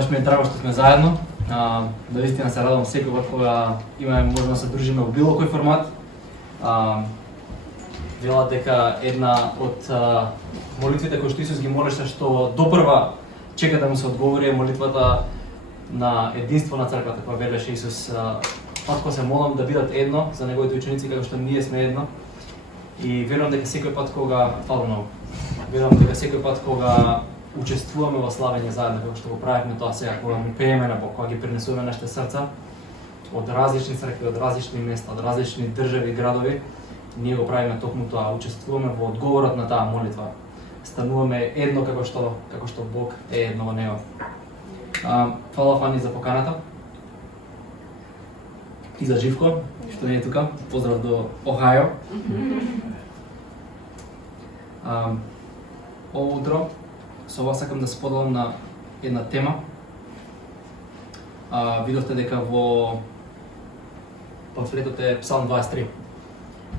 Баш ми е драго што сме заедно. Наистина се радувам секој пат кога имаме можност да се дружиме во било кој формат. Вела дека една од молитвите кои што Исус ги молеше што допрва чека да му се одговори е молитвата на единство на црквата, која велеше Исус. Пат се молам да бидат едно за неговите ученици како што ние сме едно. И верувам дека секој пат кога верувам дека секој пат кога учествуваме во славење заедно, како што го правевме тоа сега, кога му пееме на Бог, кога ги пренесуваме нашите срца од различни цркви, од различни места, од различни држави и градови, ние го правиме токму тоа, учествуваме во одговорот на таа молитва. Стануваме едно како што Бог е едно во него. Фала Фани за поканата. И за Живко, што не е тука. Поздрав до Охајо. Ово утро со вас сакам да споделам на една тема. Видовте дека во памфлетот е Псалм 23.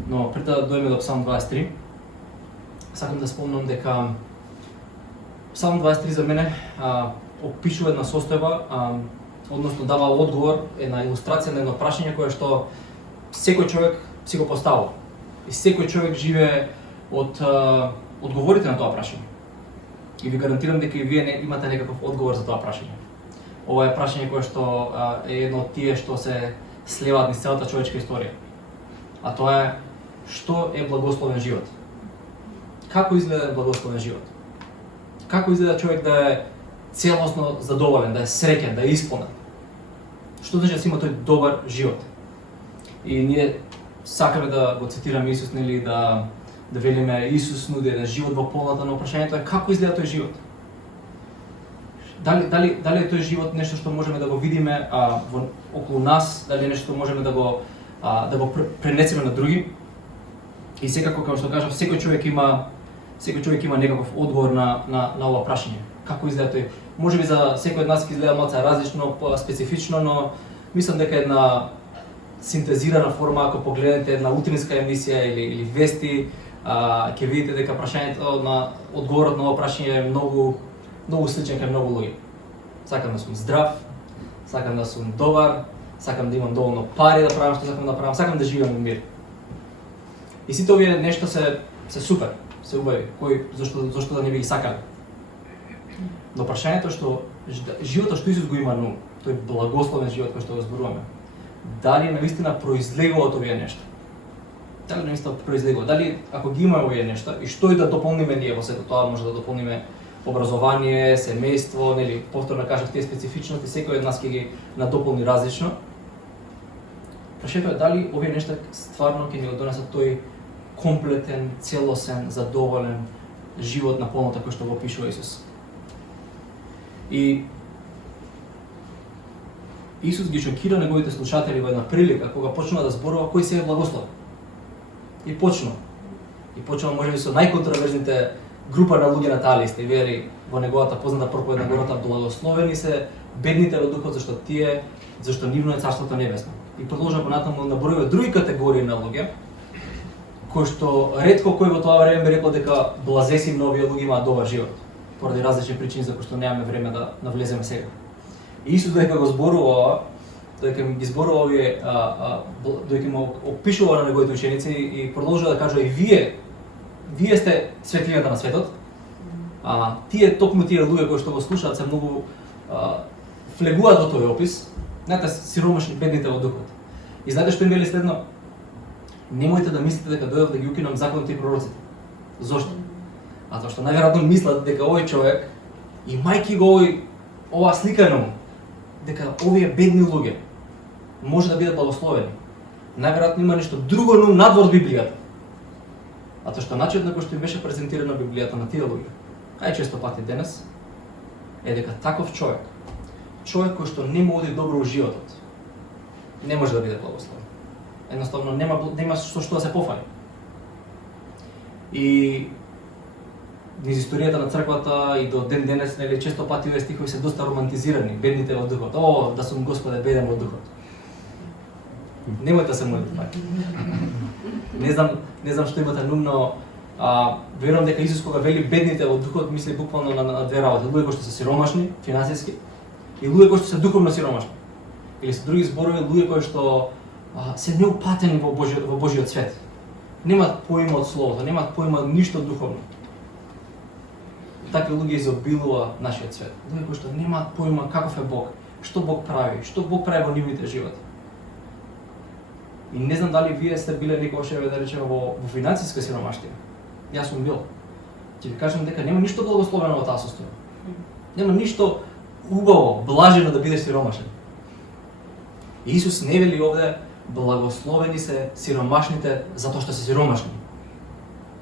Но пред да дојме до Псалм 23, сакам да спомнам дека Псалм 23 за мене опишува една состојба, односно дава одговор, една илустрација на едно прашање кое што секој човек си го поставува. И секој човек живее од одговорите на тоа прашање. И ви гарантирам дека и вие имате некаков одговор за тоа прашање. Ова е прашање кое што е едно од тие што се слеваат низ целата човечка историја. А тоа е што е благословен живот. Како изгледа благословен живот? Како изгледа човек да е целосно задоволен, да е среќен, да е исполнен? Што значи да си има тој добар живот? И ние сакаме да го цитираме Исус, нели, да велиме Исус нуди еден живот во полната, но прашањето е како изгледа тој живот? Дали е тој живот нешто што можеме да го видиме околу нас, дали е нешто што можеме да го пренесеме на други? И секако, како што кажав, секој човек има некаков одговор на ова прашање. Како изгледа тој? Можеби за секој од нас ќе изгледа малку различно, специфично, но мислам дека една синтезирана форма, ако погледнете една утринска емисија или вести, ќе видите дека прашањето на одговорот на ова прашање е многу сличен кај многу луѓе. Сакам да сум здрав, сакам да сум добар, сакам да имам доволно пари да правам што сакам да правам, сакам да живеам во мир. И сите овие нешта се супер, се убави, зошто да не би ги сакали. Но прашањето е што животот што Исус го има на ум, тој благословен живот кој што го зборуваме, дали навистина произлегува од овие нешта? Дали навистина произлегува? Дали ако ги има овие нешта и што и да дополниме ние во сето тоа, може да дополниме образование, семејство, нели, повторно кажав тие специфичности, секој од нас ќе ги надополни различно. Прашањето е дали овие нешта стварно ќе ни го донесат тој комплетен, целосен, задоволен живот на полнота кој што го опишува Исус. И Исус ги шокира неговите слушатели во една прилика кога почнува да зборува кој се е благословен. И почнува можеби со најконтроверзните група на луѓе на таа листа и вели во неговата позната проповед на гората: благословени се бедните во духот, зашто нивно е царството небесно. И продолжува понатаму набројува други категории на луѓе кои што ретко кој во тоа време би рекол дека блазесивно овие луѓе имаат добар живот, поради различни причини за кои што немаме време да навлеземе сега. И Исус дека го зборува, дека ги зборува овие, дека му опишува на неговите ученици и продолжува да кажува: и вие сте светлината на светот. Токму тие луѓе кои што го слушаат се многу влегуваат во тој опис, знаете, сиромашни, бедните во духот. И знаете што им вели следно? Немојте да мислите дека дојдов да ги укинам законите и пророците. Зошто? Затоа што најверојатно мислат дека овој човек, имајќи го ова слика на ум, дека овие бедни луѓе може да бидат благословени. Најверојатно има нешто друго на ум надвор од Библијата. Затоа што начинот на кој што им беше презентирана Библијата на тие луѓе, ај често пати денес, е дека таков човек кој што не му оди добро во животот, не може да биде благословен. Едноставно нема што да се пофали. И низ историјата на црквата и до ден денес, нели, често пати овие стихови се доста романтизирани, бедните во духот. О, да сум Господе беден во духот. Немојте да се молите така. Не знам што имате на ум, но верувам дека Исус кога вели бедните во духот, мисли буквално на две работи. Луѓе кои што се сиромашни, финансиски, и луѓе кои што се духовно сиромашни. Или со други зборови, луѓе кои што се неупатени во Божиот свет. Немаат поима од Словото, немаат поима ништо духовно. Такви луѓе изобилува нашиот свет. Луѓе кои што немаат поима каков е Бог, што Бог прави во нивните животи. И не знам дали вие сте биле некогаш, да речеме, во финансиска сиромаштија. Јас сум бил. Ќе ви кажам дека нема ништо благословено во таа состојба. Нема ништо убаво, блажено да бидеш сиромашен. Исус не вели овде благословени се сиромашните затоа што се сиромашни.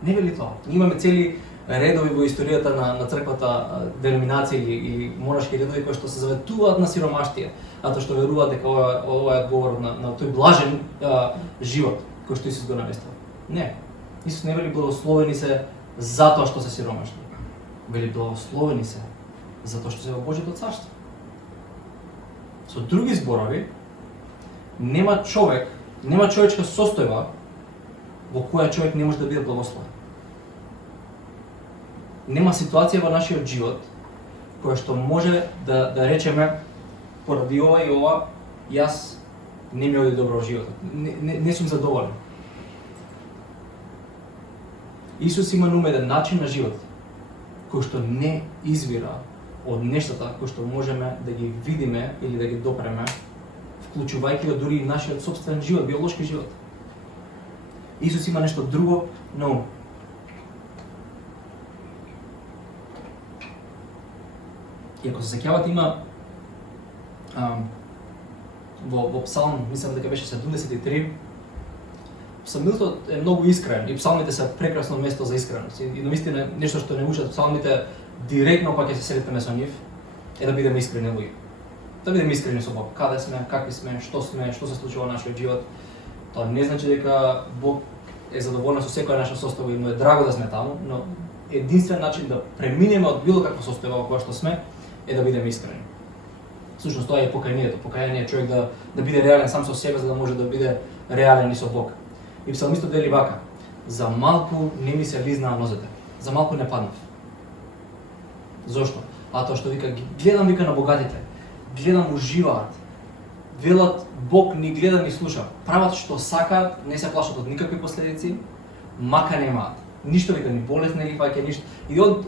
Не вели тоа. Ние имаме цели редови во историјата на црквата, деноминации и монашки редови кои што се заветуваат на сиромаштија, затоа што веруваат дека ова е одговор на тој блажен живот кој што Исус го навестил. Не. Исус не вели благословени се затоа што се сиромашни. Вели благословени се затоа што се во Божјото царство. Со други зборови, нема човечка состојба во која човек не може да биде благословен. Нема ситуација во нашиот живот која што може да речеме поради ова и ова јас не ми оди добро во животот. Не сум задоволен. Исус има еден начин на живот кој што не извира од нештата кои што можеме да ги видиме или да ги допреме, вклучувајќи го дури и нашиот сопствен живот, биолошки живот. Исус има нешто друго на ум. И ако се сеќавате, има во Псалм, мислам дека беше 73, Псалмитот е многу искрен и псалмите се прекрасно место за искреност. И навистина нешто што не учат псалмите директно кога ќе се сретнеме со нив е да бидеме искрени луѓе. Да бидеме искрени со Бог. Каде сме, какви сме, што се случува во нашиот живот. Тоа не значи дека Бог е задоволен со секоја наша состојба и му е драго да сме таму, но единствен начин да преминеме од било каква состојба во која што сме е да бидеме искрени. Всушност тоа е покајанието. Покајање е човек да биде реален сам со себе за да може да биде реален и со Бог. И псалмистот вели вака: за малку не ми се лизнаа нозете, за малку не паднав. Зошто? Тоа што вика, гледам на богатите, гледам уживаат, велат Бог ни гледа, ни слуша, прават што сакаат, не се плашат од никакви последици, мака немаат. Ништо вика, ни болест не ги фаќа, ништо. И он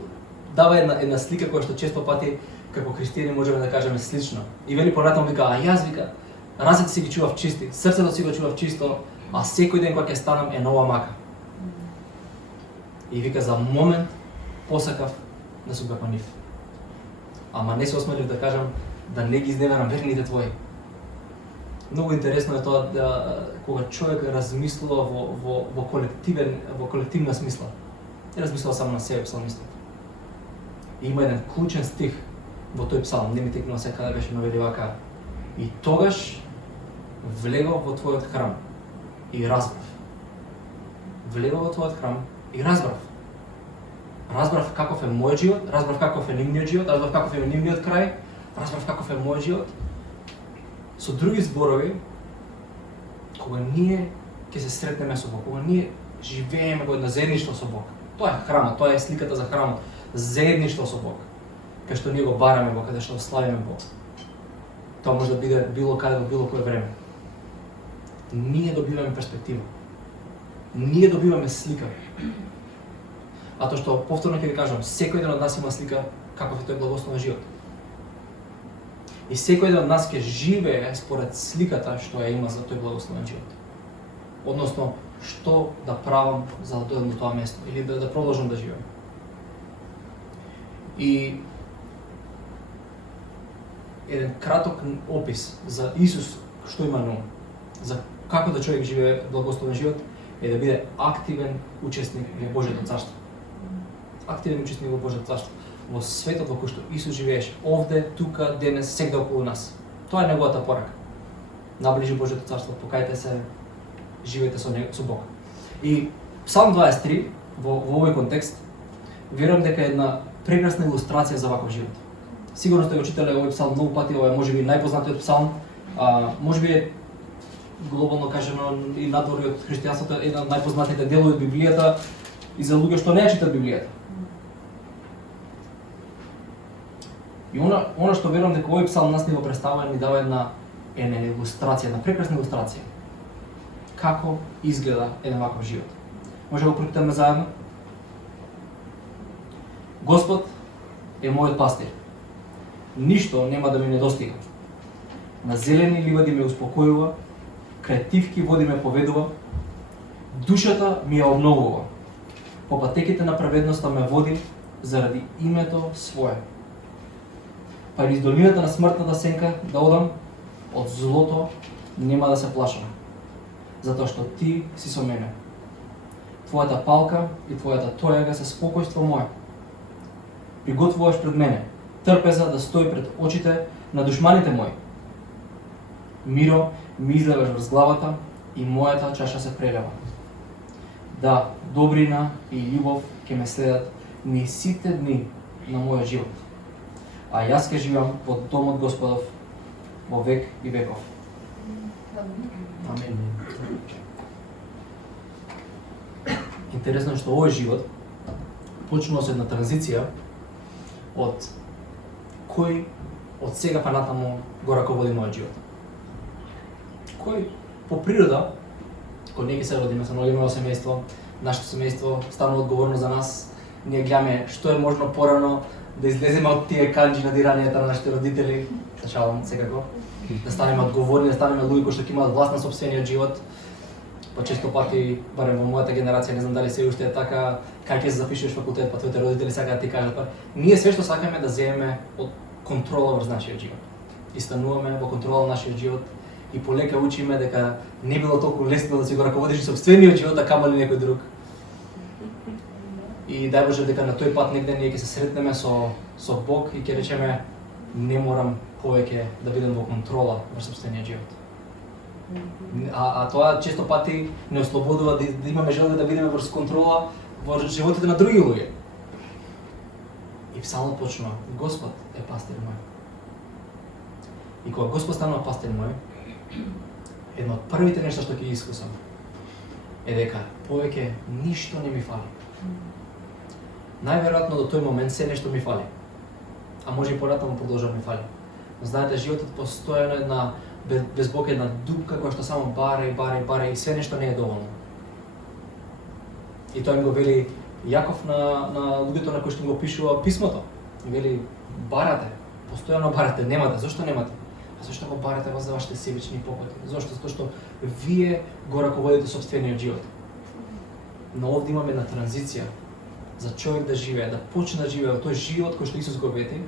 дава една слика која што често пати како христијани можеме да кажеме слично. И вели понатаму вика, а јас вика, разите си ги чував чисти, срцето си го чував чисто, а секој ден кога ќе станам е нова мака. И вика, за момент посакав да сум како нив. Ама не се осмелив да кажам да не ги изневерам верните твои. Многу интересно е тоа да кога човек размислува во колективна смисла. Не размислува само на себе псалмистот. И има еден клучен стих во тој псалм, не ми текнува се каде беше, но вели вака: и тогаш влегов во твојот храм и разбрав. Влегов во твојот храм и разбрав. Разбрав каков е мојот живот, разбрав каков е нивниот живот, разбрав каков е нивниот крај, разбрав каков е мојот живот. Со други зборови, кога ние ќе се сретнеме со Бог, кога ние живееме во едно заедништво со Бог, тоа е храмот, тоа е сликата за храмот, заедништво со Бог, кај што ние го бараме Бог, каде што славиме Бог. Тоа може да биде било каде во било кое време. Ние добиваме перспектива. Ние добиваме слика. А тоа што повторно ќе ви кажам, секој ден од нас има слика каков е тој благословен живот. И секој ден од нас ќе живее според сликата што ја има за тој благословен живот. Односно, што да правам за да дојдам до тоа место или да продолжам да живеам. И еден краток опис за Исус што има на ум, за како да човек живее благословен живот, е да биде активен учесник во Божјото царство. Активен учесник во Божјото царство. Во светот во кој што Исус живееше, овде, тука, денес, сегде околу нас. Тоа е неговата порака. Наближи Божјото царство, покајте се, живеете со Бог. И Псалм 23 во овој контекст верувам дека е една прекрасна илустрација за ваков живот. Сигурно сте го читале овој псалм многу пати, ова е можеби најпознатиот псалм, можеби е глобално кажано и надвор од христијанството една од најпознатите делови од Библијата и за луѓе што не ја читат Библијата. И она што верувам дека овој псалм нас ни го представува, ни дава една илустрација, една прекрасна илустрација. Како изгледа еден ваков живот. Може да го прочитаме заедно? Господ е мојот пастир. Ништо нема да ми недостига. На зелени ливади ме успокојува, крај тивки води ме поведува, душата ми ја обновува. По патеките на праведноста ме води заради името свое. Па низ долината на смртната сенка да одам, од злото нема да се плашам, затоа што ти си со мене. Твојата палка и твојата тојага се спокојство мое. Приготвуваш пред мене трпеза да стои пред очите на душманите мои. Миро ми излеваш врз главата и мојата чаша се прелева. Да, добрина и љубов ќе ме следат низ сите дни на мојот живот. А јас ќе живеам во домот Господов во век и веков. Амин. Интересно е што овој живот почнува со една транзиција од кој од сега па натаму го раководи мојот живот. Кој по природа, кога ние се родиме, се наоѓаме во семејство, нашето семејство станува одговорно за нас, ние гледаме што е можно порано да излеземе од тие канџи на диранијата на нашите родители, шалам секако, да станеме одговорни, да станеме луѓе кои што ќе имаат власт на сопствениот живот. Па често пати, барем во мојата генерација, не знам дали се уште е така, кај ќе се запишеш факултет, па твоите родители сакаат да ти кажат, па ние све што сакаме да земеме од контрола врз нашиот живот. И стануваме во контрола на нашиот живот и полека учиме дека не било толку лесно да си го раководиш сопствениот живот, а камали некој друг. И дај Боже дека на тој пат негде ние ќе се сретнеме со Бог и ќе речеме не морам повеќе да бидам во контрола врз сопствениот живот. А тоа често пати не ослободува да имаме желба да бидеме врз контрола во животите на други луѓе. И псалмот почнува: Господ е пастир мој. И кога Господ станува пастир мој, едно од првите нешта што ќе ги искусам е дека повеќе ништо не ми фали. Најверојатно до тој момент се нешто ми фали. А може и понатаму продолжува ми фали. Но знаете, животот постојано една без Бог една дупка која што само бара и све нешто не е доволно. И тоа им го вели Јаков на луѓето на кои што го пишува писмото. И вели барате, постојано барате, немате. Зошто немате? А зашто го барате вас за вашите себични попоти? Зошто? Затоа што вие го раководите сопствениот живот. Но овде имаме една транзиција за човек да живее, да почне да живее во тој живот кој што Исус го вети,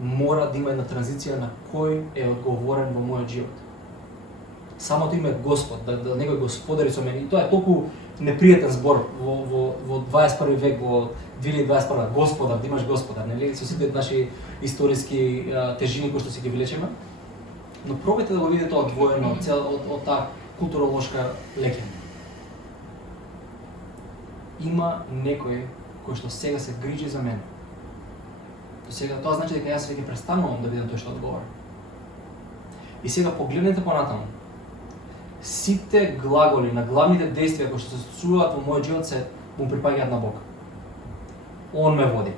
мора да има една транзиција на кој е одговорен во мојот живот. Самото име Господ, да некој господари со мене, и тоа е толку непријатен збор во 21 век, во 2021, Господар, да имаш Господар, нели, со сите наши историски тежини кои што си ги влечеме. Но пробајте да го видите одвоено од таа културолошка легенда. Има некој кој што сега се грижи за мене. До сега тоа значи дека јас веќе престанувам да бидам тој што одговара. И сега погледнете понатаму. Сите глаголи на главните действија кои што се случуваат во мојот живот се му припаѓаат на Бог. Он ме води,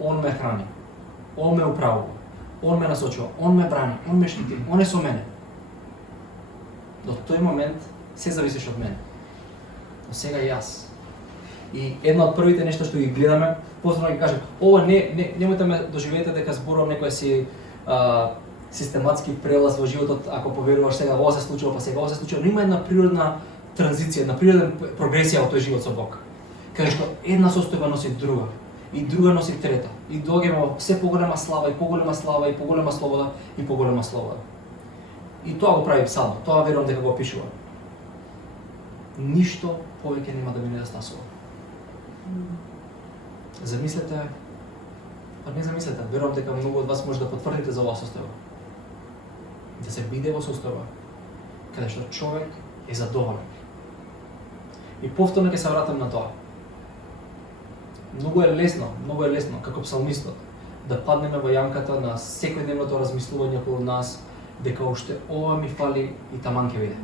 Он ме храни, Он ме управува, Он ме насочува, Он ме брани, Он ме штити, Он е со мене. До тој момент се зависиш од мене. Но сега јас. И една од првите нешта што ги гледаме, повторно ги кажам, ова немојте ме доживеете дека зборувам некој си систематски прелаз во животот, ако поверуваш сега ова се случува, па сега ова се случува, но има една природна транзиција, една природна прогресија во тој живот со Бог. Каде што една состојба носи друга, и друга носи трета, и доаѓаме во се поголема слава, и поголема слава, и поголема слобода, и поголема слобода. И тоа го прави псалмот, тоа верувам дека го опишува. Ништо повеќе нема да ми недостасува. Замислете, па не замислете, верувам дека многу од вас може да потврдите за оваа состојба. Да се биде во состојба каде што човек е задоволен. И повторно ќе се вратам на тоа. Многу е лесно како псалмистот да паднеме во јамката на секојдневното размислување околу нас дека уште ова ми фали и таман ќе биде.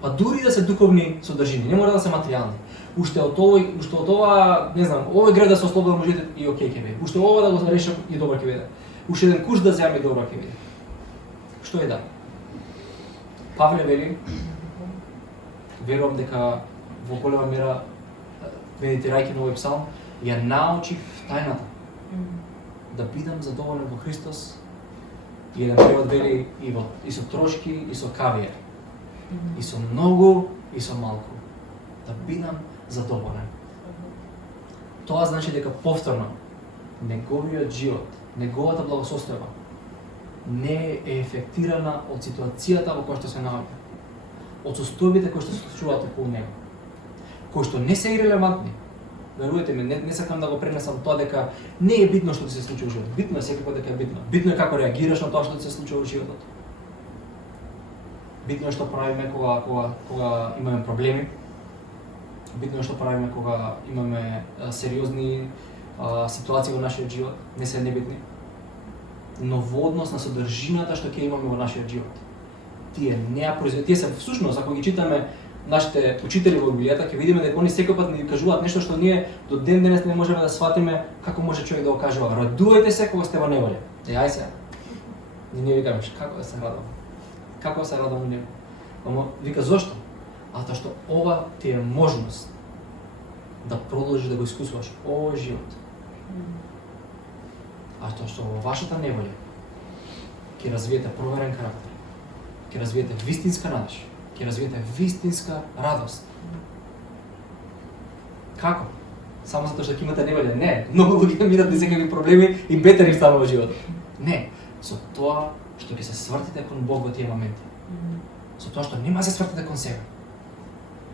Па дури да се духовни содржини, не мора да се материјални. Уште од ова, не знам, овој град да се ослободам мужите и окей ќе биде. Уште ова да го решам и добро ќе биде. Уште еден курс да земам и добро ќе биде. Што е да? Павле вели, верувам дека во голема мера, медитирајќи на овој псалм, ја научив тајната да бидам задоволен во Христос. И еден превод вели и со трошки, и со кавиер. И со многу, и со малку. Да бидам задоволен. Тоа значи дека повторно неговиот живот, неговата благосостојба не е ефектирана од ситуацијата во која што се наоѓа. Од состојбите кои што се случуваат околу него. Кои што не се ирелевантни. Верувате ми, не сакам да го пренесам тоа дека не е битно што ти се случува во животот. Битно е секако дека е битно. Битно е како реагираш на тоа што ти се случува во животот. Битно е што правиме кога имаме проблеми. Битно е што правиме кога имаме сериозни ситуации во нашиот живот. Не се небитни. Но во однос на содржината што ќе имаме во нашиот живот. Тие се всушност, ако ги читаме нашите учители во Библијата, ќе видиме дека они секој пат ни кажуваат нешто што ние до ден денес не можеме да сватиме како може човек да го кажува. Радувајте се кога сте во неволја. Ај се. Ние викаме како да се радувам. Како се радувам во него. Ама вика зошто? Затоа што ова ти е можност да продолжиш да го искусуваш овој живот. А тоа што во вашата неволја ќе развиете проверен карактер, ќе развиете вистинска надеж, ќе развиете вистинска радост. Како? Само затоа што ќе имате неволја? Не, многу луѓе мират без секакви проблеми и бетер им става во животот. Не, со тоа што ќе се свртите кон Бог во тие моменти. Со тоа што нема да се свртите кон себе.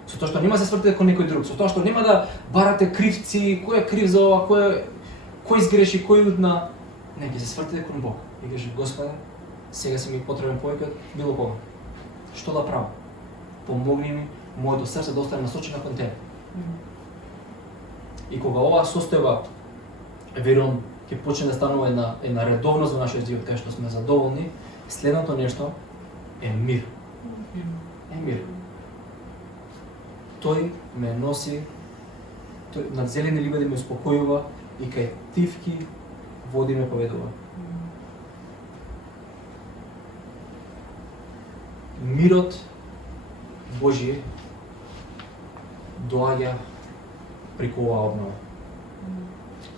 Со тоа што нема да се свртите кон некој друг, со тоа што нема да барате кривци, кој е крив за ова, кој изгреши, кој утна. Не, ќе се свртите кон Бог. И кажи, Господе, сега си ми потребен повеќе од било кога. Што да правам? Помогни ми, моето срце да остане насочено кон тебе. И кога оваа состојба, верувам, ќе почне да станува една редовност во нашиот живот, кај што сме задоволни, следното нешто е мир. Е мир. Тој ме носи, над зелени ливади ме успокојува и кај тивки води ме поведува. Мирот Божи доаѓа преку оваа обнова.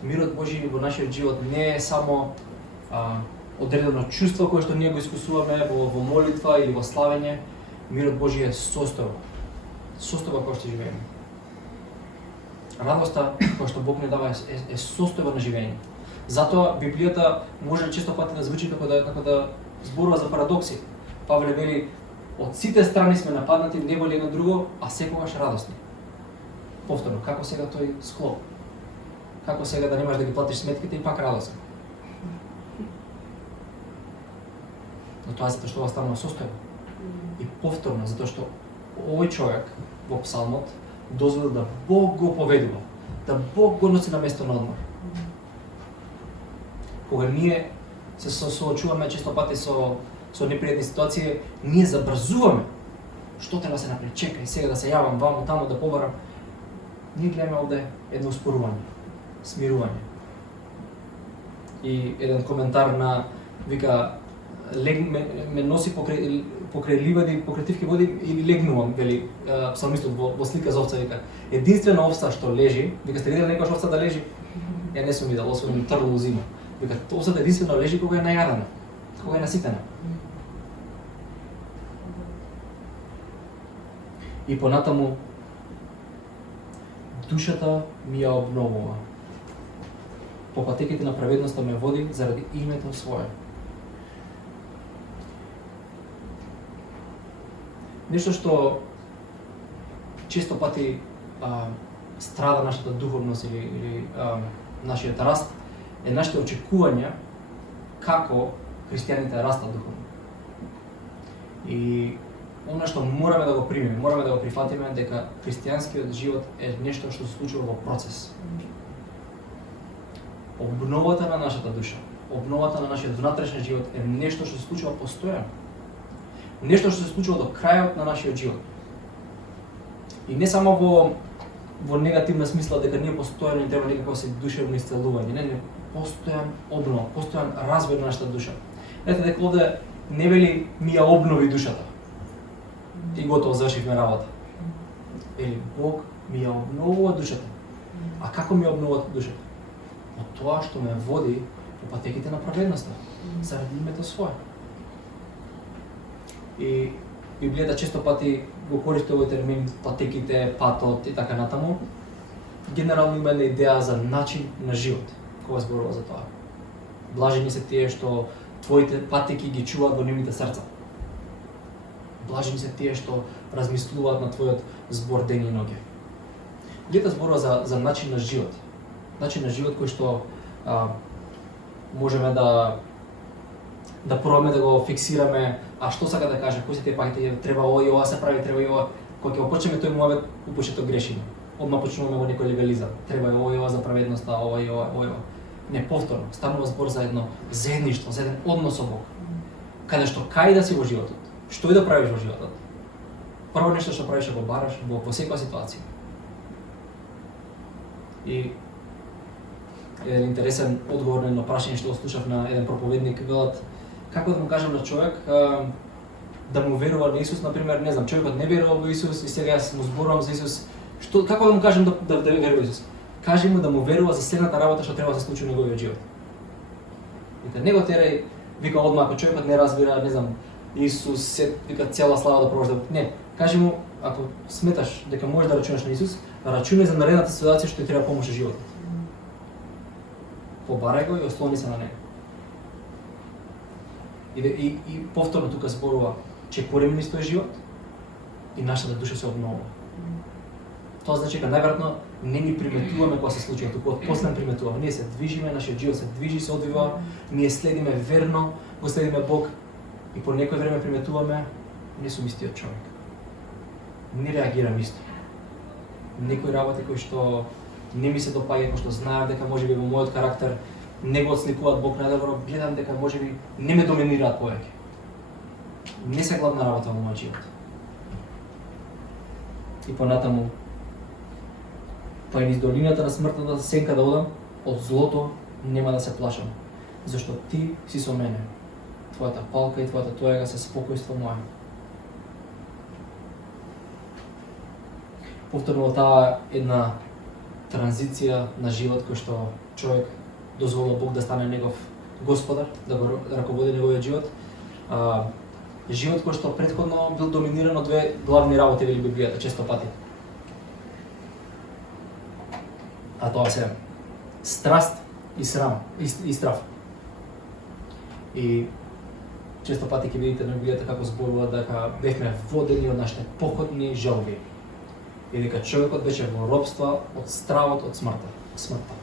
Мирот Божи во нашиот живот не е само одредено чувство кое што ние го искусуваме во молитва или во славење. Мирот Божи е состојба. Состојба која што живееме. Радоста која што Бог ни дава е состојба на живење. Затоа Библијата може често пати да звучи како да зборува за парадокси. Павле вели, од сите страни сме нападнати, не воли едно друго, а секогаш радосни. Повторно, како сега тој склоп? Како сега да немаш да ги платиш сметките и пак радосен? Но тоа е затоа што ова станува состојба. И повторно, затоа што овој човек во псалмот дозволи да Бог го поведува, да Бог го носи на место на одмор. Кога ние се соочуваме често пати со непријатни ситуации, ние забрзуваме. Што треба да се направи? Чекај, сега да се јавам ваму, таму да побарам. Ние гледаме овде едно успорување, смирување. И еден коментар на вика ме носи покрај ливади, покрај тивки води или легнувам, вели псалмистот во слика за овца, вика. Единствена овца што лежи, вика, сте видели некојаш овца да лежи? Ја не сум видел, освен трло зима. Вика, овцата единствено лежи кога е најадена, кога е наситена. И понатаму, душата ми ја обновува. По патеките на праведноста ме води заради името свое. Нешто што често пати страда нашата духовност или нашиот раст е нашите очекувања како христијаните растат духовно. И она што мораме да го примеме, мораме да го прифатиме дека христијанскиот живот е нешто што се случува во процес. Обновата на нашата душа, обновата на нашиот внатрешен живот е нешто што се случува постојано. Нешто што се случува до крајот на нашиот живот. И не само во негативна смисла дека ние постојано ни треба некако се душевно исцелување, не, постојан обнова, постојан развој на нашата душа. Ете дека овде не вели ми ја обнови душата. И готово завршивме работа. Или Бог ми ја обновува душата. А како ми ја обновува душата? Од тоа што ме води по патеките на праведноста, заради името свое. И Библијата често пати го користи овој термин патеките, патот и така натаму. Генерално има една идеја за начин на живот, кога зборува за тоа. Блажени се тие што твоите патеки ги чуваат во нивните срца. Блажени се тие што размислуваат на твојот збор ден и ноќе. Библијата зборува за начин на живот. Начин на живот кој што можеме да пробаме да го фиксираме, а што сака да каже, кои се тие патеки, треба ова и ова се прави, треба и ова. Кога ќе го почнеме тој муавет, упочето грешиме. Одма почнуваме во некој легализам. Треба и ова за праведноста, ова и ова. Не, повторно, станува збор за едно заедништво, за еден однос со Бог. Каде што кај да си во животот, што и да правиш во животот, прво нешто што правиш го бараш Бог во секоја ситуација. И еден интересен одговор на прашање што го слушав на еден проповедник, велат како да му кажам на човек да му верува на Исус, например, не знам, човекот не верува во Исус и сега јас му зборувам за Исус, како да му кажам да верува во Исус? Кажи му да му верува за следната работа што треба да се случи во неговиот живот. Вика, не го терај, вика одма, ако човекот не разбира, не знам, Исус, се, вика цела слава да пробаш да... Не, кажи му, ако сметаш дека можеш да рачунаш на Исус, рачунај за наредната ситуација што ти треба помош во животот. Побарај го и ослони се на него. И повторно тука зборува, че поремни стои живот и нашата душа се обновува. Тоа значи дека најверојатно не ни приметуваме кога се случува, туку од после приметуваме. Ние се движиме, нашиот живот се движи, се одвива, ние следиме верно, го следиме Бог и по некој време приметуваме, не сум истиот човек. Не реагирам исто. Некои работи кои што не ми се допаѓа, кои што знаев дека можеби во мојот карактер не го отсликуваат Бог најдобро, гледам дека можеби не ме доминираат повеќе. Не се главна работа во мојот живот. И понатаму, па и низ долината на смртната сенка да одам, од злото нема да се плашам, зашто ти си со мене. Твојата палка и твојата тојага се спокојство моје. Повторно таа една транзиција на живот кој што човек дозволува Бог да стане негов господар, да го раководи неговиот живот. Живот кој што претходно бил доминиран од две главни работи, вели Библијата често пати. А тоа се страст и срам, и страф. И често пати ќе видите на Библијата како зборува дека бевме водени од нашите походни желби. И дека човекот беше во робство од стравот од смртта.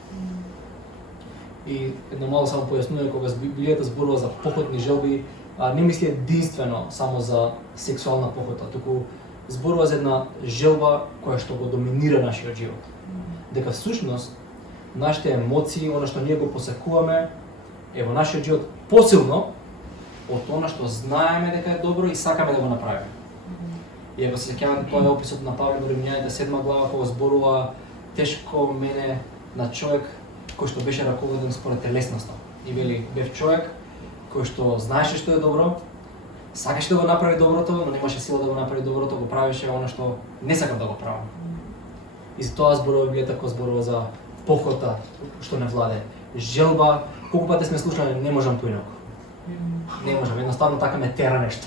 И едно мало само појаснување, кога Библијата зборува за походни желби, не мисли единствено само за сексуална похота, туку зборува за една желба која што го доминира нашиот живот. Дека всушност нашите емоции, она што ние го посекуваме, е во нашиот живот посилно од она што знаеме дека е добро и сакаме да го направиме. И ако се сеќавате, тоа е описот на Павле во Римјаните 7 глава, кога зборува тешко мене на човек кој што беше раководен според телесноста. И вели, бев човек кој што знаеше што е добро, сакаше да го направи доброто, но немаше сила да го направи доброто, го правеше она што не сакав да го правам. И за тоа зборува Библијата кога зборува за похота што не владе. Желба, колку пати сме слушали, не можам поинаку. Не можам, едноставно така ме тера нешто.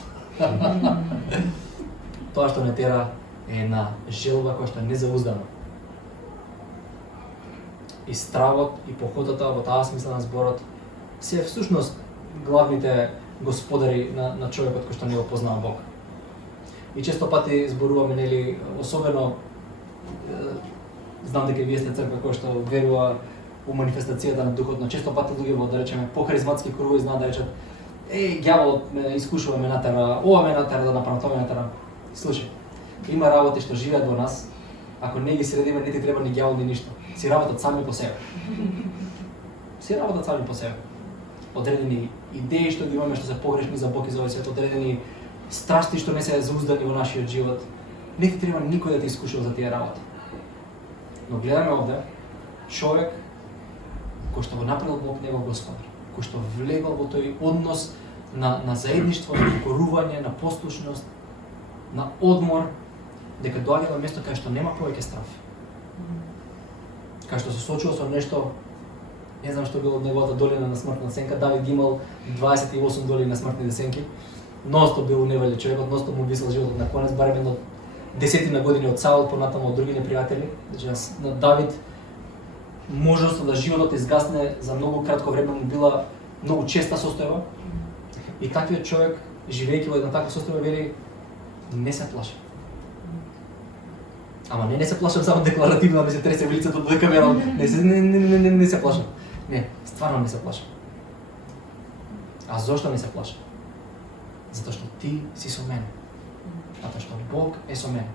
Тоа што не тера е една желба која што е незауздана. И стравот и похотата во таа смисла на зборот се всушност главните господари на човекот кој што не го познава Бог. И често пати зборуваме, нели, особено знам дека вие сте црква која што верува у манифестацијата на духот, но често пати луѓе во, да речеме, похаризматски кругови знаат да речат: "Еј, ѓаволот ме искушува, ме натера, ова ме натера да направам, тоа ме натера." Слушај, има работи што живеат во нас, ако не ги средиме, не ти треба ни ѓавол ни ништо. Си работат сами по себе. Си работат сами по себе. Одредени идеи што ги имаме што се погрешни за Бог и за овој свет, одредени страсти што не се зауздани во нашиот живот, не ти треба никој да те искушува за тие работи. Но гледаме овде човек кој што го направил Бог негов Господар, кој што влегал во тој однос на заедништво, на покорување, на послушност, на одмор, дека доаѓа на место кај што нема повеќе страв. Кај што се соочува со нешто, не знам што било од неговата долина на смртна сенка, Давид ги имал 28 долини на смртни сенки, ностоп бил уневелен човекот, ностоп му висел животот на конец, барем едно 10 години од Саул, понатаму од други непријатели. Значи на Давид можноста да животот изгасне за многу кратко време му била многу честа состојба. И таквиот човек, живејќи во една таква состојба, вели не се плаши. Ама не се плашам само декларативно, да ми се тресе в лицето додека верам. Не се плашам. Не, стварно не се плашам. А зошто не се плашам? Затоа што ти си со мене. Затоа што Бог е со мене.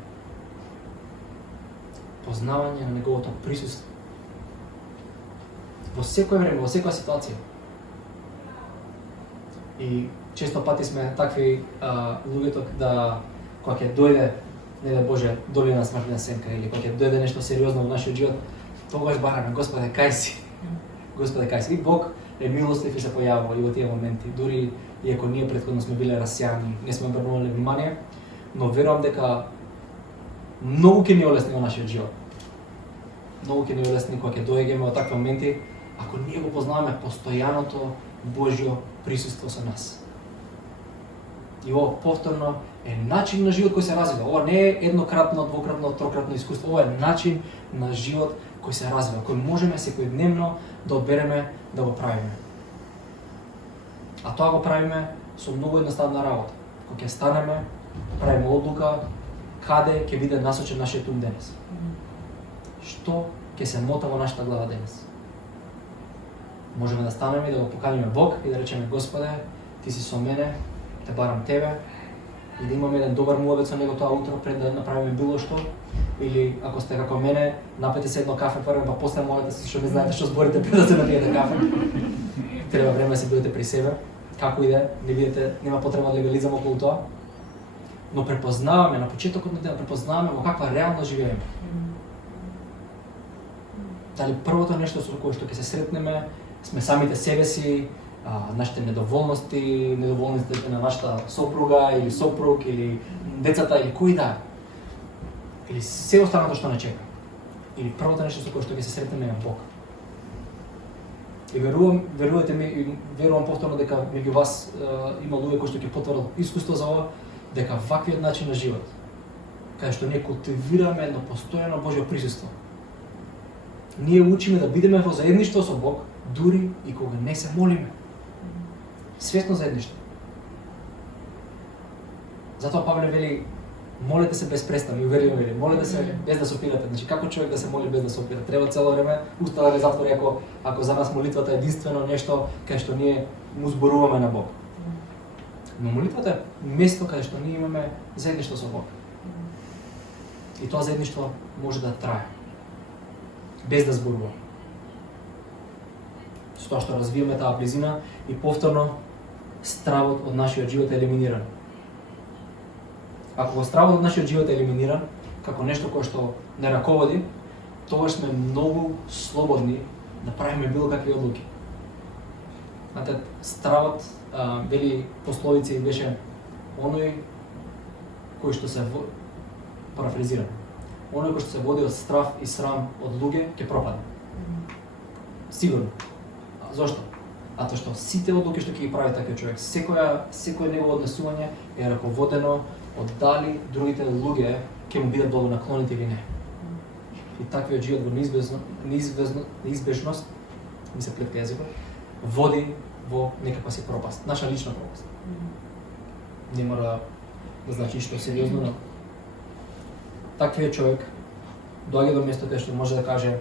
Познавање на неговото присуство. Во секој време, во секоја ситуација. И често пати сме такви луѓето да кога ќе дојде, не да Боже, долина на смртна сенка или кога ќе дојде нешто сериозно во нашиот живот, тогаш бараме Господе кај си. Господе кај си. И Бог е милостив и се појавува и во тие моменти. Дури иако ние претходно сме биле расјани, не сме обрнувале внимание, но верувам дека многу ќе ни олесни во нашиот живот. Многу ќе ни олесни кога ќе дојдеме во такви моменти, ако ние го познаваме постојаното Божјо присуство со нас. И ова повторно е начин на живот кој се развива. Ова не е еднократно, двократно, трократно искуство. Ова е начин на живот кој се развива, кој можеме секојдневно да одбереме да го правиме. А тоа го правиме со многу едноставна работа. Кога ќе станеме, правиме одлука каде ќе биде насочен нашиот ум денес. Што ќе се мота во нашата глава денес. Можеме да станеме и да го поканиме Бог и да речеме Господе, ти си со мене, те барам тебе, и да имаме еден добар муабет со него тоа утро пред да направиме било што, или ако сте како мене, напете се едно кафе прво, па после молете се што не знаете што зборите пред да се напиете кафе. Треба време да се бидете при себе, како и да не видите, нема потреба да легализам околу тоа. Но препознаваме на почетокот на денот, препознаваме во каква реално живееме. Дали првото нешто со кое што ќе се сретнеме сме самите себе си, нашите недоволности, недоволностите на нашата сопруга или сопруг или децата или кој да или се останато што не чека. Или првото нешто со кое што ќе се сретнеме е Бог. И верувате ми, и верувам повторно дека меѓу вас има луѓе кои што ќе потврдат искуство за ова, дека ваквиот начин на живот, каде што ние култивираме едно постојано Божјо присуство, ние учиме да бидеме во заедништво со Бог, дури и кога не се молиме. Свесно заедништво. Затоа Павле вели, молете се без престан, и уверено вели, молете се без да се опирате. Значи како човек да се моли без да се опира? Треба цело време уста да не затвори ако за нас молитвата е единствено нешто кај што ние му зборуваме на Бог. Но молитвата е место каде што ние имаме заедништво со Бог. И тоа заедништво може да трае. Без да зборуваме. Со тоа што развиваме таа близина и повторно стравот од нашиот живот е елиминиран. Ако стравот од нашиот живот е елиминиран, како нешто кое што не раководи, тогаш сме многу слободни да правиме било какви одлуки. Знаете, стравот, вели пословици, беше оној кој што се парафразирам. Оној кој што се води од страв и срам од луѓе ќе пропадне. Сигурно. Зошто? Затоа што сите одлуки што ќе ги прави такиот човек, секој негово однесување е раководено од дали другите луѓе ќе му бидат благонаклонети или не. И таквиот живот во неизбежност, ми се плетка јазикот, води во некаква си пропаст, наша лична пропаст. Не мора да значи што сериозно, но таквиот човек доаѓа до место каде што може да каже: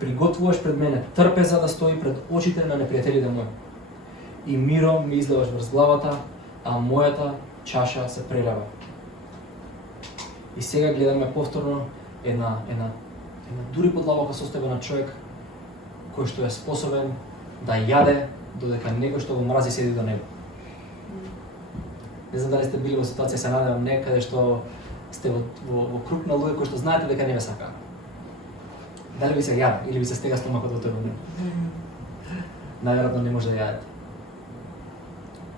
приготвуваш пред мене трпеза да стои пред очите на непријателите мои. И миром ми изливаш врз главата, а мојата чаша се прелива. И сега гледаме повторно една дури подлабока состојба на човек кој што е способен да јаде додека некој што го мрази седи до него. Не знам дали сте били во ситуација, се надевам не, каде што сте во круг на луѓе кои што знаете дека не ве сакаат. Дали ви се јаде или ви се стега стомакот во тој момент? Најверојатно не може да јадете.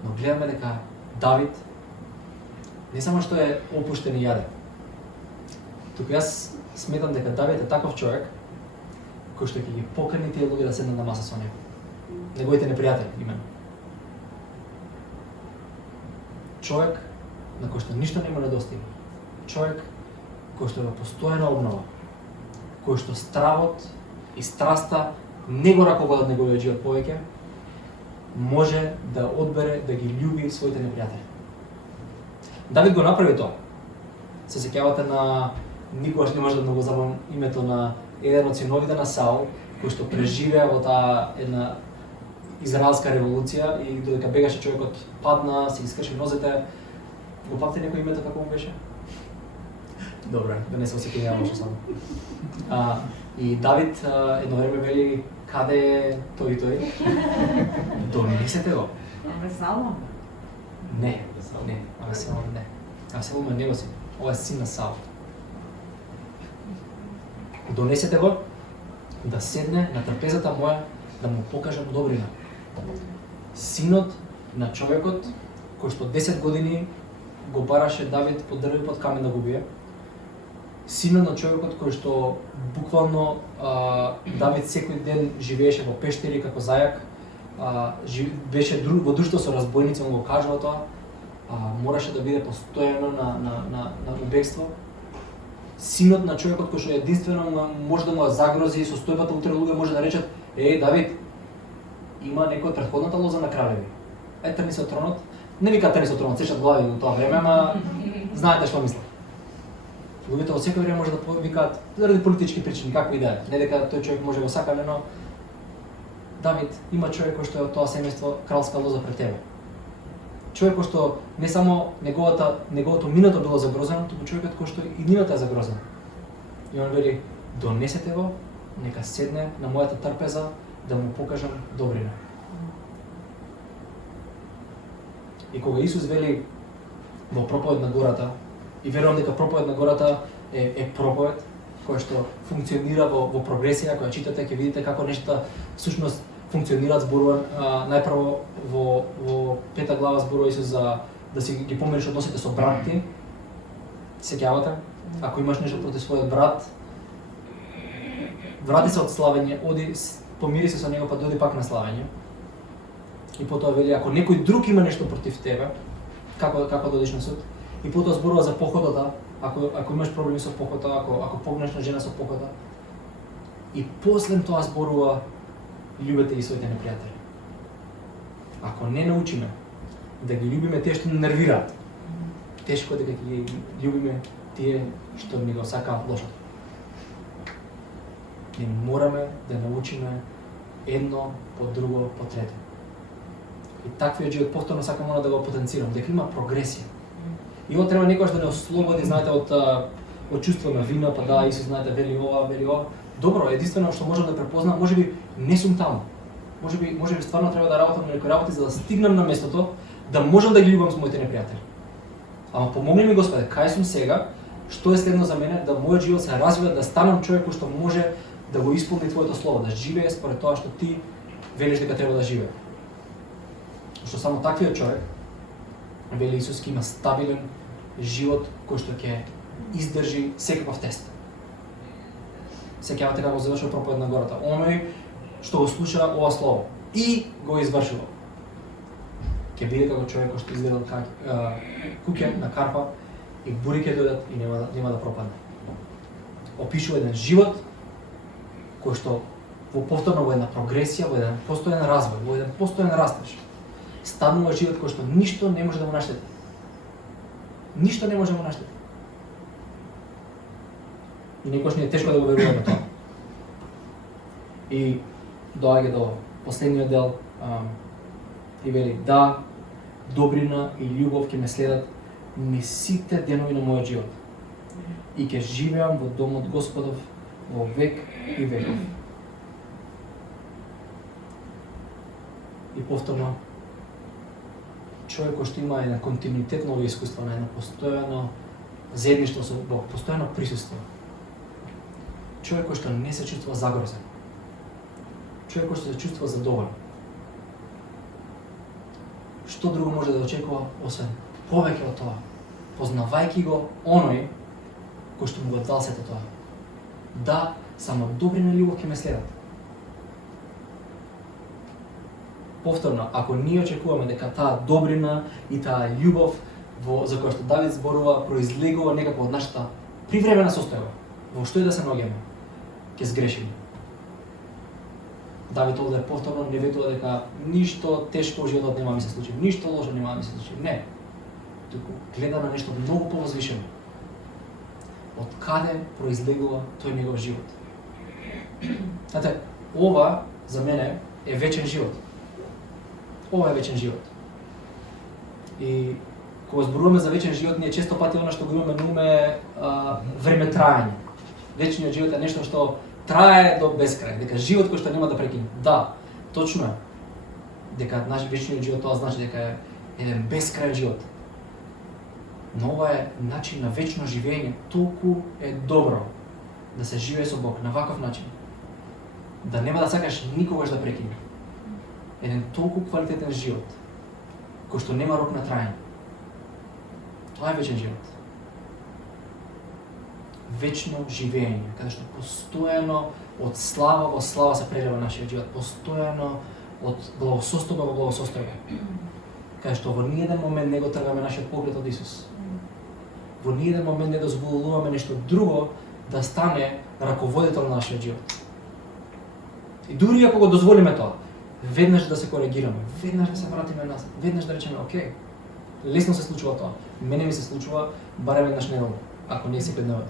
Но гледаме дека Давид не само што е опуштен и јаде. Туку јас сметам дека Давид е таков човек кој што ќе ги покани тие луѓе да седнат на маса со него. Неговите непријатели, именно. Човек на кој што ништо не му недостига. Човек кој што е во постојана обнова. Кој што стравот и страста не го раководат неговиот живот повеќе, може да одбере да ги љуби своите непријатели. Давид го направи тоа. Се сеќавате на, никогаш не може да го забравам името на еден од синовите на Саул, кој што преживеа во таа една израелска револуција и додека бегаше човекот падна, се искрши нозете. Го памти некој името како му беше? Добре, да не се осеќавам што само. И Давид едно време вели каде е тој и тој? Донесете го. Авесалом? Не, Авесалом не. Авесалом е него син. Ова е син на Саул. Донесете го да седне на трпезата моја да му покажам добрина. Синот на човекот кој што 10 години го бараше Давид под дрво и под камен да го бие. Синот на човекот кој што буквално Давид секој ден живееше во пештери како зајак, беше во друштво со разбойници, он го кажува тоа, мораше да биде постојано на убегство. Синот на човекот кој што единствено може да му загрози состојбата, утре луѓе може да речат: "Еј, Давид, има некој претходната лоза на кралеви. Трни се од тронот." Не вика трни се од тронот, сечат глави во тоа време, ама знаете што мислам. Луѓето во секој време може да викаат заради политички причини, како и да е. Не дека тој човек може го сакаме, но Давид има човек кој што е од тоа семејство кралска лоза пред тебе. Човек кој што не само неговото минато било загрозено, туку човекот кој што и нивната е загрозена. И он вели: "Донесете го, нека седне на мојата трпеза да му покажам добрина." И кога Исус вели во проповед на гората, и верувам дека проповед на гората е проповед која што функционира во прогресија, која читате, ќе видите како нештата всушност функционираат. Зборува најпрво во 5 глава зборува Исус за да си ги помириш односите со брат ти. Сеќавате? Ако имаш нешто против својот брат, врати се од славење, оди помири се со него, па дојди пак на славење. И потоа вели ако некој друг има нешто против тебе, како додиш на суд. И потоа зборува за похотата, ако имаш проблеми со похота, ако погнеш на жена со похота. И после тоа зборува: "Љубете и своите непријатели." Ако не научиме да ги љубиме тие што не нервираат, тешко е дека ги љубиме тие што ни го сакаат лошото. Ние мораме да научиме едно по друго по трето. И таквиот живот повторно сакам да го потенцирам, дека има прогресија. И ова треба некојаш да не ослободи, знаете, од чувство на вина, па да, Исус, знаете, вели ова. Добро, единствено што можам да препознам, можеби не сум таму. Можеби стварно треба да работам на некои работи за да стигнам на местото, да можам да ги љубам со моите непријатели. Ама помогни ми, Господе, кај сум сега, што е следно за мене, да мојот живот се развива, да станам човек кој што може да го исполни Твоето слово, да живее според тоа што Ти велиш дека треба да живее. Што само таквиот човек, вели Исус, ќе има стабилен живот кој што ќе издржи секаков тест. Сеќавате како завршува проповед на гората. Оној што го слуша ова слово и го извршува, ќе биде како човек кој што изгледа куќе на карпа и бури ќе дојдат и нема да пропадне. Опишува еден живот кој што во повторно во една прогресија, во еден постојан развој, во еден постојан растеж, станува живот кој што ништо не може да му наштети. Ништо не може да му наштети. И никош не е тешко да го веруваме тоа. И доаѓа до последниот дел и вели: "Да, добрина и љубов ќе ме следат низ сите денови на мојот живот. И ќе живеам во домот Господов во век и веков." И повторно, човек кој што има една континуитет на овие искуства, на едно постојано заедништво со Бог, постојано присуство. Човек кој што не се чувствува загрозен. Човек кој што се чувствува задоволен. Што друго може да очекува освен повеќе од тоа, познавајќи го оној кој што му го дал сето тоа. Да, само добрина и љубов ќе ме следат. Повторно, ако ние очекуваме дека таа добрина и таа љубов за која што Давид зборува произлегува некако од нашата привремена состојба, во што и да се наоѓаме, ќе сгрешиме. Давид овде повторно не ветува дека ништо тешко во животот нема да ми се случи, ништо лошо нема да ми се случи. Не. Туку гледа на нешто многу повозвишено. Од каде произлегува тој негов живот? Знаете, ова за мене е вечен живот. Ова е вечен живот. И кога зборуваме за вечен живот, ние често пати она што го имаме на уме време траење. Вечниот живот е нешто што трае до бескрај, дека живот кој што нема да прекине. Да, точно е. Дека наш вечниот живот тоа значи дека е еден бескрајен живот. Но ова е начин на вечно живење. Толку е добро да се живее со Бог на ваков начин. Да нема да сакаш никогаш да прекине. Еден толку квалитетен живот, кој што нема рок на траење. Тоа е вечен живот. Вечно живење, каде што постојано од слава во слава се прелива нашиот живот, постојано од благосостојба во благосостојба. Каде што во ниеден момент не го тргаме нашиот поглед од Исус. Во ниеден момент не дозволуваме нешто друго да стане раководител на нашиот живот. И дури ако го дозволиме тоа, веднаш да се коригираме, веднаш да се вратиме назад, веднаш да речеме, окей, лесно се случува тоа. Мене ми се случува барем еднаш неделно, ако не е секој дневен.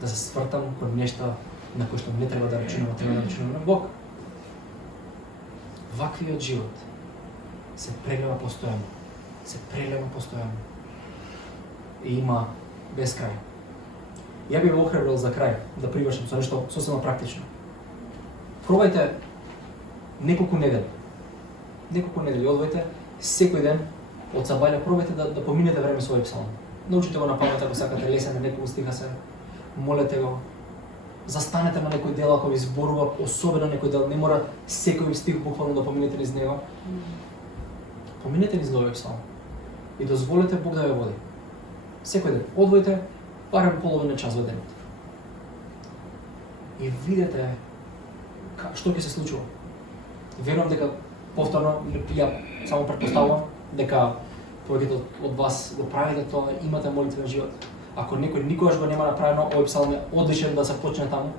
Да се свртам кон нешта на кои што не треба да рачунам, треба да рачунам на Бог. Ваквиот живот се прелива постојано. Се прелива постојано. И има бескрај. Ја би ве охрабрил за крај да привршам со нешто сосема практично. Пробајте неколку недели. Неколку недели одвојте секој ден од сабајле, пробајте да поминете време со овој псалм. Научите го на памет ако сакате, лесен на неколку стиха се. Молете го. Застанете на некој дел ако ви зборува, особено некој дел, не мора секој стих буквално да поминете низ него. Поминете низ овој псалм и дозволете Бог да ве води. Секој ден одвојте барем половина час во денот. И видете што ќе се случува. Верувам дека повторно ја само претпоставувам дека повеќето од вас го правите тоа, имате молитвен живот. Ако некој никогаш го нема направено, овој псалм е одличен да се почне таму.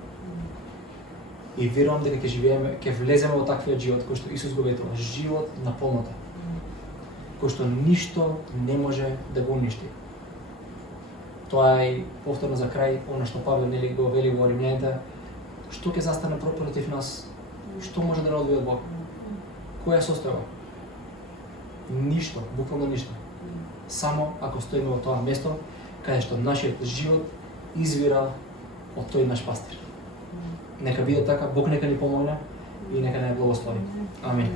И верувам дека ќе живееме, ќе влеземе во таквиот живот кој што Исус го ветува, живот на полнота. Кој што ништо не може да го уништи. Тоа е повторно за крај, она што Павле нели го вели во Римјаните, што ќе застане против нас? Што може да не одвие од Бог? Која е состојба? Ништо, буквално ништо. Само ако стоиме во тоа место каде што нашиот живот извира од тој наш пастир. Нека биде така, Бог нека ни помогне и нека не благослови. Амин.